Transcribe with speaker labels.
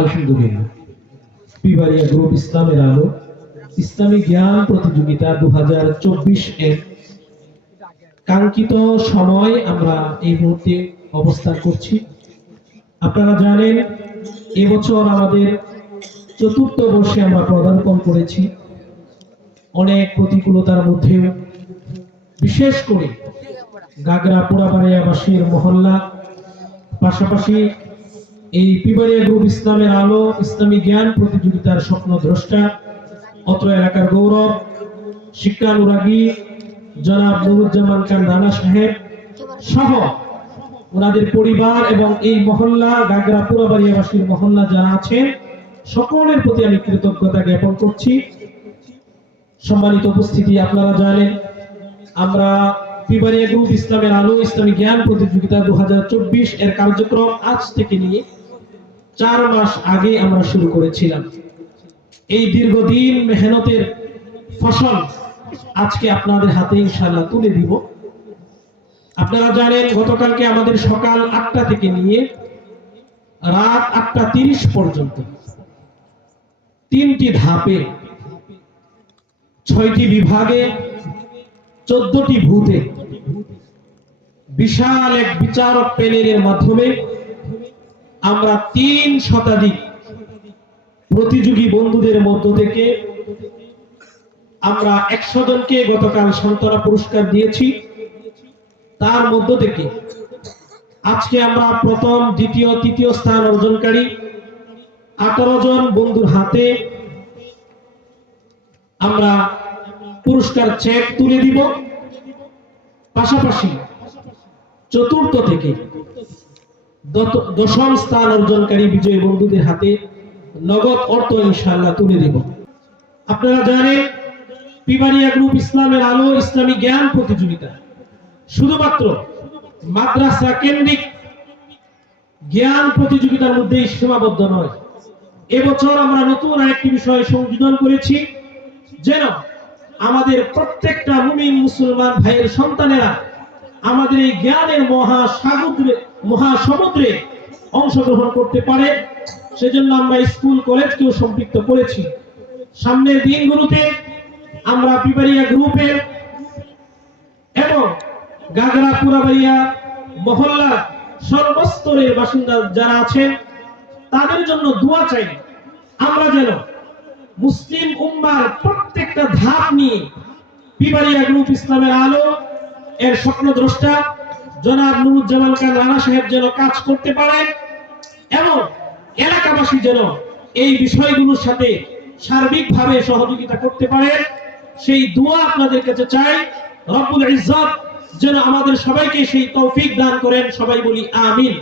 Speaker 1: আলহামদুলিল্লাহ। গ্রুপ ইসলামের আলো, ইসলামী জ্ঞান প্রতিযোগিতা দু এর কাঙ্ক্ষিত সময় আমরা এই মুহূর্তে অবস্থান করছি। আপনারা জানেন, এবছর আমাদের চতুর্থ বর্ষে আমরা পদার্পণ করেছি। অনেক প্রতিকূলতার মধ্যেও, বিশেষ করে গাগরা পোড়াবাড়িয়াবাসীর মহল্লা, পাশাপাশি এই পিবারিয়া গ্রুপ ইসলামের আলো, ইসলামী জ্ঞান প্রতিযোগিতার স্বপ্ন দ্রষ্টা, অত্র এলাকার গৌরব শিক্ষানুরাগী জনাব নুরুজ্জামান খান রানা সাহেব সহ ওনাদের পরিবার এবং এই মহল্লা, গাগরা পুরাবাড়িয়াবাসীর মহল্লা যারা আছেন, সকলের প্রতি আমি কৃতজ্ঞতা জ্ঞাপন করছি। সম্মানিত উপস্থিতি আপনারা জানেন, আমরা পিবারিয়া গ্রুপ ইসলামের আলো, ইসলামী জ্ঞান প্রতিযোগিতা দু হাজার চব্বিশ এর কার্যক্রম আজ থেকে নিয়ে চার মাস আগে আমরা শুরু করেছিলাম। এই দীর্ঘদিন মেহনতের ফসল আজকে আপনাদের হাতে ইনশাল্লাহ তুলে দিব। আপনারা জানেন, গতকালকে আমাদের সকাল আটটা থেকে নিয়ে রাত আটটা তিরিশ পর্যন্ত তিনটি ধাপে, ছয়টি বিভাগে, চোদ্দটি ভূতে বিশাল এক বিচারক প্যানেলের মাধ্যমে আমরা তিন শতাধিক প্রতিযোগী বন্ধুদের মধ্য থেকে আমরা একশো জনকে গতকাল সন্তানা পুরস্কার দিয়েছি। তার মধ্য থেকে আজকে আমরা প্রথম, দ্বিতীয়, তৃতীয় স্থান অর্জনকারী আঠারো জন বন্ধুর হাতে আমরা পুরস্কার চেক তুলে দিব। পাশাপাশি চতুর্থ থেকে দশম স্থান অর্জনকারী বিজয়ী বন্ধুদের হাতে নগদ অর্থ ইনশাআল্লাহ তুলে দিব। আপনারা জানেন পিবারিয়া গ্রুপ ইসলামের আলো ইসলামী জ্ঞান প্রতিযোগিতা। শুধুমাত্র মাদ্রাসা কেন্দ্রিক জ্ঞান প্রতিযোগিতার মধ্যেই সীমাবদ্ধ নয়। এবছর আমরা নতুন আরেকটি বিষয় সংযোজন করেছি, যেন আমাদের প্রত্যেকটা মুমিন মুসলমান ভাইয়ের সন্তানেরা আমাদের এই জ্ঞানের মহাসাগরে, মহাসমুদ্রে অংশগ্রহণ করতে পারে। সেজন্য আমরা স্কুল, কলেজকেও সম্পৃক্ত করেছি। সামনের দিনগুলোতে আমরা পিপারিয়া গ্রুপের এবং গাগরা, পুরাবাড়িয়া মহল্লা সর্বস্তরের বাসিন্দা যারা আছেন, তাদের জন্য দোয়া চাই। আমরা যেন মুসলিম উম্মার প্রত্যেকটা ধাপ নিয়ে পিপারিয়া গ্রুপ ইসলামের আলো এর স্বপ্নদ্রষ্টা জনাব নুরুজ্জামান খান রানা সাহেব যেন কাজ করতে পারেন এবং এলাকাবাসী যেন এই বিষয়গুলোর সাথে সার্বিকভাবে সহযোগিতা করতে পারে, সেই দোয়া আপনাদের কাছে চাই। রব্বুল ইজ্জত যেন আমাদের সবাইকে সেই তৌফিক দান করেন। সবাই বলি আমিন।